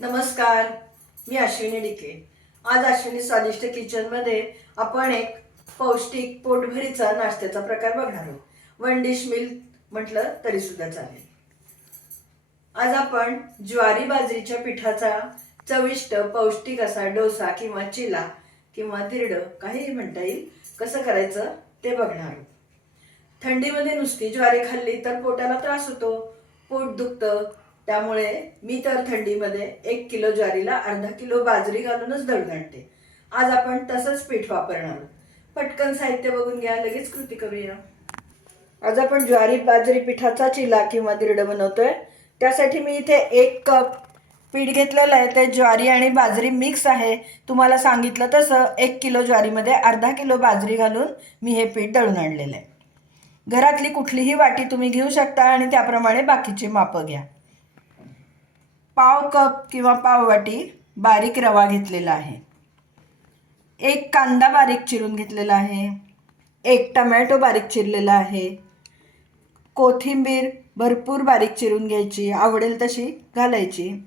नमस्कार मी अश्विनी डिके. आज अश्विनी स्वादिष्ट किचनमध्ये आपण एक पौष्टिक पोटभरीचा नाश्त्याचा प्रकार बघणार आहोत. वन डिश मिल म्हटलं तरी सुद्धा चालेल. आज आपण ज्वारी बाजरीच्या पिठाचा चविष्ट पौष्टिक असा डोसा किंवा चिला किंवा धिरड काहीही म्हणता येईल कसं करायचं ते बघणार आहोत. थंडीमध्ये नुसती ज्वारी खाल्ली तर पोटाला त्रास होतो. पोट दुखतं त्यामुळे मी तर थंडीमध्ये एक किलो ज्वारीला अर्धा किलो बाजरी घालूनच दळून आणते. आज आपण तसंच पीठ वापरणार आहोत. पटकन साहित्य बघून घ्या लगेच कृती करूया. आज आपण ज्वारी बाजरी पिठाचा चिला किंवा दिरड बनवतोय. त्यासाठी मी इथे एक कप पीठ घेतलेलं आहे. ते ज्वारी आणि बाजरी मिक्स आहे. तुम्हाला सांगितलं तसं एक किलो ज्वारीमध्ये अर्धा किलो बाजरी घालून मी हे पीठ दळून आणलेलं आहे. घरातली कुठलीही वाटी तुम्ही घेऊ शकता आणि त्याप्रमाणे बाकीची मापं घ्या. पाव कप किंवा पाववाटी बारीक रवा घेतलेला आहे. एक कांदा बारीक चिरून घेतलेला आहे. एक टमॅटो बारीक चिरलेला आहे. कोथिंबीर भरपूर बारीक चिरून घ्यायची आवडेल तशी घालायची.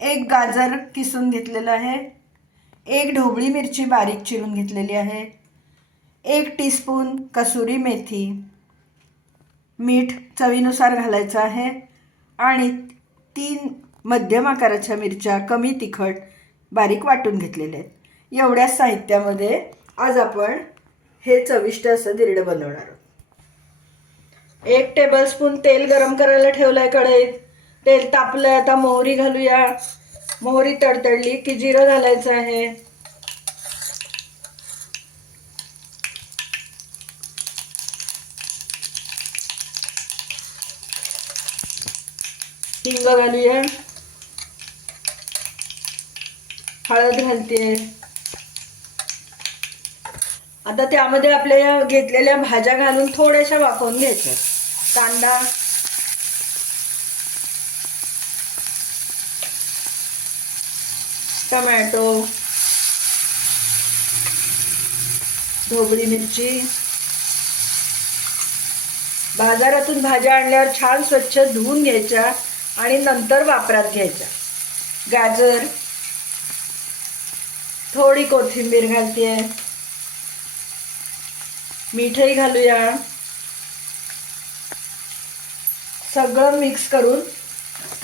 एक गाजर किसून घेतलेलं आहे. एक ढोबळी मिरची बारीक चिरून घेतलेली आहे. एक टीस्पून कसुरी मेथी. मीठ चवीनुसार घालायचं आहे. आणि तीन मध्यम आकाराच्या मिरच्या कमी तिखट बारीक वाटून घेतलेल्या आहेत. एवढ्या साहित्यामध्ये आज आपण हे चविष्ट असं दिरडं बनवणार आहोत. एक टेबलस्पून तेल गरम करायला ठेवलं आहे कढईत. तेल तापलं आहे आता मोहरी घालूया. मोहरी तडतडली की जिरं घालायचं आहे. हिंग घालूया. हळद घालते. आता त्यामध्ये आपल्या घेतलेल्या भाज्या घालून थोड्याशा वाफवून घ्यायच्या. कांदा. टमॅटो. ढोबळी मिरची. बाजारातून भाज्या आणल्यावर छान स्वच्छ धुवून घ्यायच्या आणि नंतर वापरात घ्यायच्या. गाजर. थोडी कोथिंबीर घालते मीठही घालूया. सगळं मिक्स करून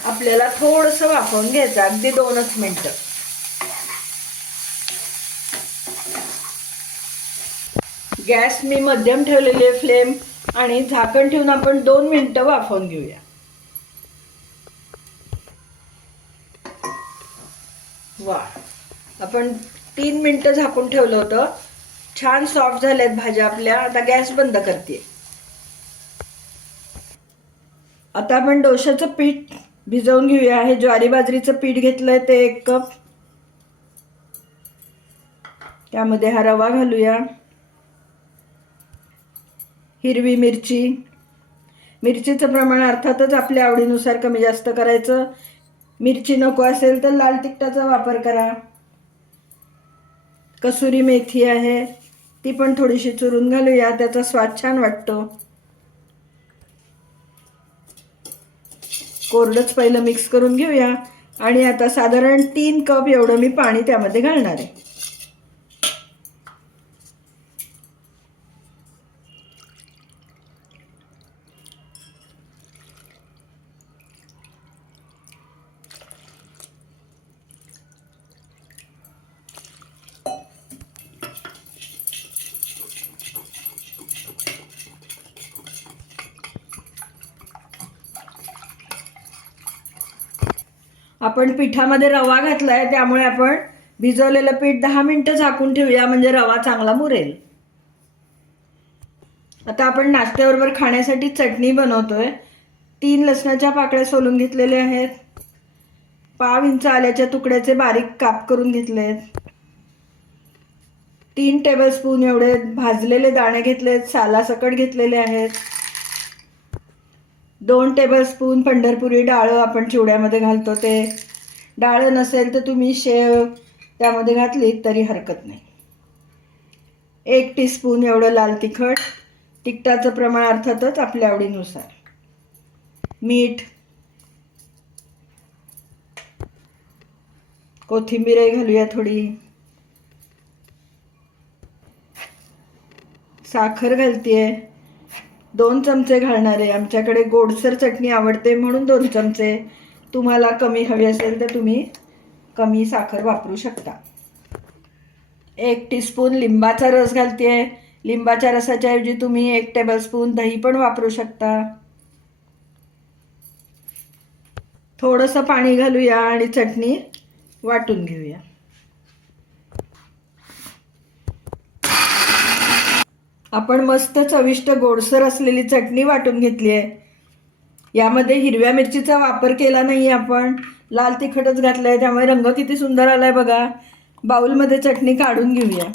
आपल्याला थोडंसं वाफवून घ्यायचं अगदी दोनच मिनटं. गॅस मी मध्यम ठेवलेली आहे फ्लेम आणि झाकण ठेवून आपण दोन मिनटं वाफवून घेऊया. वा आपण तीन मिनटं झाकून ठेवलं होतं. छान सॉफ्ट झाल्यात भाज्या आपल्या. आता गॅस बंद करते. आता आपण डोशाचं पीठ भिजवून घेऊया. हे ज्वारी बाजरीचं पीठ घेतलंय ते एक कप. त्यामध्ये हा रवा घालूया. हिरवी मिरची. मिरचीचं प्रमाण अर्थातच आपल्या आवडीनुसार कमी जास्त करायचं. मिरची नको असेल तर लाल तिखटाचा वापर करा. कसुरी मेथी आहे. ती पण थोडीशी चुरून घालूया. त्याचा स्वाद छान वाटतो. कोरडंच पहिलं मिक्स करून घेऊया. आणि आता साधारण तीन कप एवढं मी पाणी त्यामध्ये घालणार आहे. आपण पिठामध्ये रवा घातलाय त्यामुळे आपण भिजवलेलं पीठ दहा मिनिटं झाकून ठेवूया म्हणजे रवा चांगला मुरेल. आता आपण नाश्त्याबरोबर खाण्यासाठी चटणी बनवतोय. तीन लसणाच्या पाकळ्या सोलून घेतलेल्या आहेत. पाव इंच आल्याच्या तुकड्याचे बारीक काप करून घेतलेत. तीन टेबलस्पून एवढे भाजलेले दाणे घेतलेत सालासकट घेतलेले आहेत. दोन टेबलस्पून पंढरपुरी डाळं आपण चिवड्यामध्ये घालतो. ते डाळं नसेल तर तुम्ही शेव त्यामध्ये घातली तरी हरकत नाही. एक टीस्पून एवढं लाल तिखट तिखटाचं प्रमाण अर्थातच आपल्या आवडीनुसार. मीठ कोथिंबीरही घालूया थोडी. साखर घालतीये. दोन चमचे घालणार आहे. आमच्याकडे गोडसर चटणी आवडते म्हणून दोन चमचे. तुम्हाला कमी हवी असेल तर तुम्ही कमी साखर वापरू शकता. एक टीस्पून लिंबाचा रस घालतेय. लिंबाच्या रसाच्या ऐवजी तुम्ही एक टेबलस्पून दही पण वापरू शकता. थोडंसं पाणी घालूया आणि चटणी वाटून घेऊया. आपण मस्त चविष्ट गोडसर असलेली चटणी वाटून घेतली आहे. यामध्ये हिरव्या मिरचीचा वापर केला नाही आपण. लाल तिखटच घातलं आहे त्यामुळे रंग किती सुंदर आलाय बघा. बाउलमध्ये चटणी काढून घेऊया.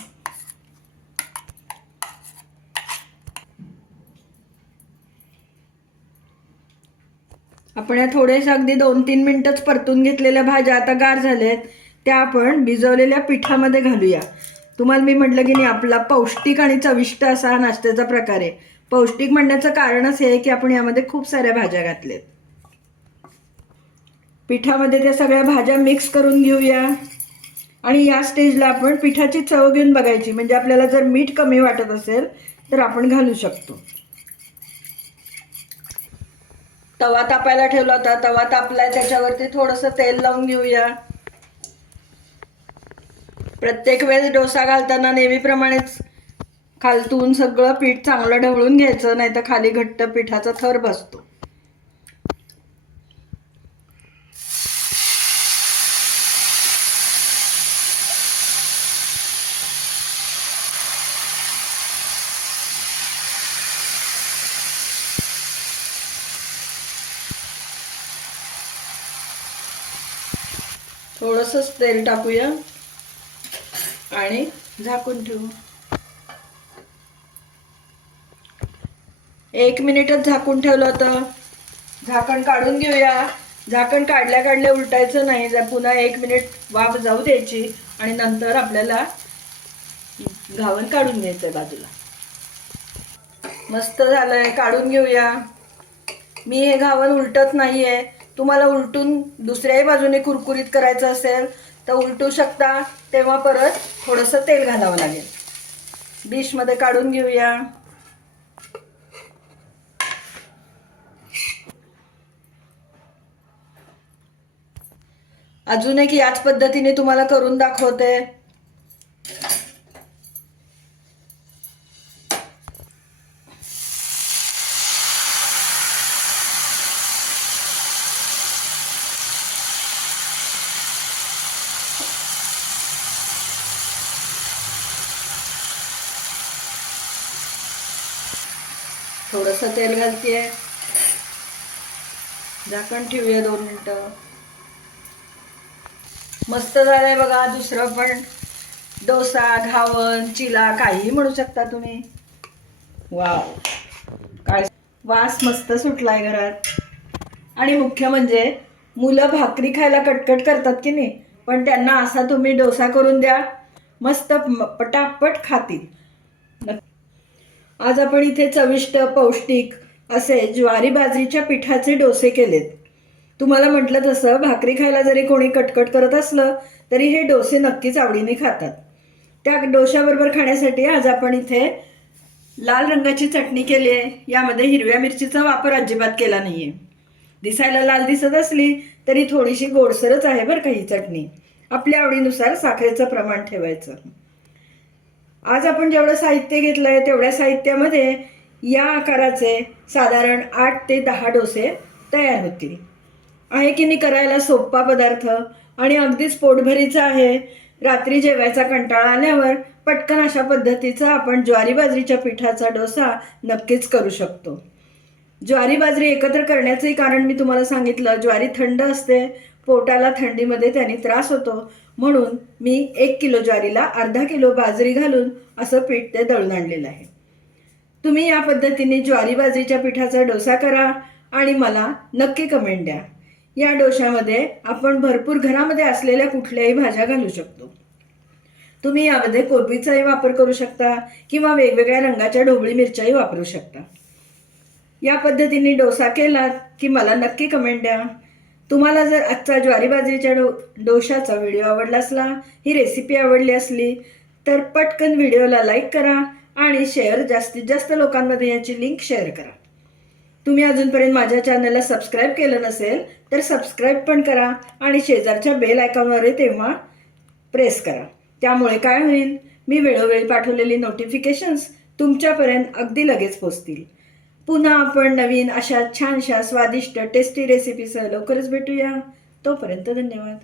आपण या थोड्याशा अगदी दोन तीन मिनटंच परतून घेतलेल्या भाज्या आता गार झाल्या आहेत त्या आपण भिजवलेल्या पिठामध्ये घालूया. तुम्हाला मी म्हटलं की नाही आपला पौष्टिक आणि चविष्ट असा हा नाश्त्याचा प्रकार आहे. पौष्टिक म्हणण्याचं कारणच हे आहे की आपण यामध्ये खूप साऱ्या भाज्या घातल्यात. पिठामध्ये त्या सगळ्या भाज्या मिक्स करून घेऊया. आणि या स्टेजला आपण पिठाची चव घेऊन बघायची. म्हणजे आपल्याला जर मीठ कमी वाटत असेल तर आपण घालू शकतो. तवा तापायला ठेवला होता. तवा तापलाय त्याच्यावरती थोडंसं तेल लावून घेऊया. प्रत्येक वेळेस डोसा घालताना नेहमीप्रमाणेच खालतून सगळं पीठ चांगलं ढवळून घ्यायचं नाही तर खाली घट्ट पिठाचा थर बसतो. थोडंसंच तेल टाकूया. आणि झाकून ठेवू. एक मिनिटच झाकून ठेवलं होतं. झाकण काढून घेऊया. झाकण काढल्या काढल्या उलटायचं नाही. जर पुन्हा एक मिनिट वाफ जाऊ द्यायची आणि नंतर आपल्याला घावण काढून घ्यायचं बाजूला. मस्त झालंय. काढून घेऊया. मी हे घावण उलटत नाहीये. तुम्हाला उलटून दुसऱ्याही बाजूने कुरकुरीत करायचं असेल तर उलटू शकता तेव्हा परत थोडंसं तेल घालावं लागेल. डिशमध्ये काढून घेऊया. अजून एक याच पद्धतीने तुम्हाला करून दाखवते. थोडंसं तेल घालतेय. झाकण ठेवूया दोन मिनटं. मस्त झालंय बघा दुसरं पण. डोसा घावन चिला काहीही म्हणू शकता तुम्ही. वाव. काय वास मस्त सुटलाय घरात. आणि मुख्य म्हणजे मुलं भाकरी खायला कटकट करतात की नाही पण त्यांना असा तुम्ही डोसा करून द्या मस्त पटापट खातील. आज आपण इथे चविष्ट पौष्टिक असे ज्वारी बाजरीच्या पिठाचे डोसे केलेत. तुम्हाला म्हटलं तसं भाकरी खायला जरी कोणी कटकट करत असलं तरी हे डोसे नक्कीच आवडीने खातात. त्या डोशाबरोबर खाण्यासाठी आज आपण इथे लाल रंगाची चटणी केली आहे. यामध्ये हिरव्या मिरचीचा वापर अजिबात केला नाहीये. दिसायला लाल दिसत असली तरी थोडीशी गोडसरच आहे बरं का ही चटणी. आपल्या आवडीनुसार साखरेचं प्रमाण ठेवायचं. आज आपण जेवढं साहित्य घेतलं आहे तेवढ्या साहित्यामध्ये या आकाराचे साधारण आठ ते दहा डोसे तयार होतील. आहे की नाही करायला सोपा पदार्थ? आणि अगदीच पोटभरीचा आहे. रात्री जेवायचा कंटाळा आल्यावर पटकन अशा पद्धतीचा आपण ज्वारी बाजरीच्या पिठाचा डोसा नक्कीच करू शकतो. ज्वारी बाजरी एकत्र करण्याचंही कारण मी तुम्हाला सांगितलं. ज्वारी थंड असते पोटाला थंडीमध्ये त्याने त्रास होतो. म्हणून मी एक किलो ज्वारीला अर्धा किलो बाजरी घालून असं पीठ ते दळून आणलेलं आहे. तुम्ही या पद्धतीने ज्वारी बाजरीच्या पिठाचा डोसा करा आणि मला नक्की कमेंट द्या. या डोशामध्ये आपण भरपूर घरामध्ये असलेल्या कुठल्याही भाज्या घालू शकतो. तुम्ही यामध्ये कोबीचाही वापर करू शकता किंवा वेगवेगळ्या रंगाच्या ढोबळी मिरच्याही वापरू शकता. या पद्धतीने डोसा केलात की मला नक्की कमेंट द्या. तुम्हाला जर आजचा ज्वारी बाजरीच्या डो डोशाचा व्हिडिओ आवडला असला ही रेसिपी आवडली असली तर पटकन व्हिडिओला लाईक करा आणि शेअर जास्तीत जास्त लोकांमध्ये याची लिंक शेअर करा. तुम्ही अजूनपर्यंत माझ्या चॅनलला सबस्क्राईब केलं नसेल तर सबस्क्राईब पण करा आणि शेजारच्या बेल आयकॉनवर तेव्हा प्रेस करा. त्यामुळे काय होईल? मी वेळोवेळी पाठवलेली नोटिफिकेशन्स तुमच्यापर्यंत अगदी लगेच पोचतील. पुन्हा आपण नवीन अशा छानशा स्वादिष्ट टेस्टी रेसिपीसह लवकरच भेटूया. तोपर्यंत धन्यवाद.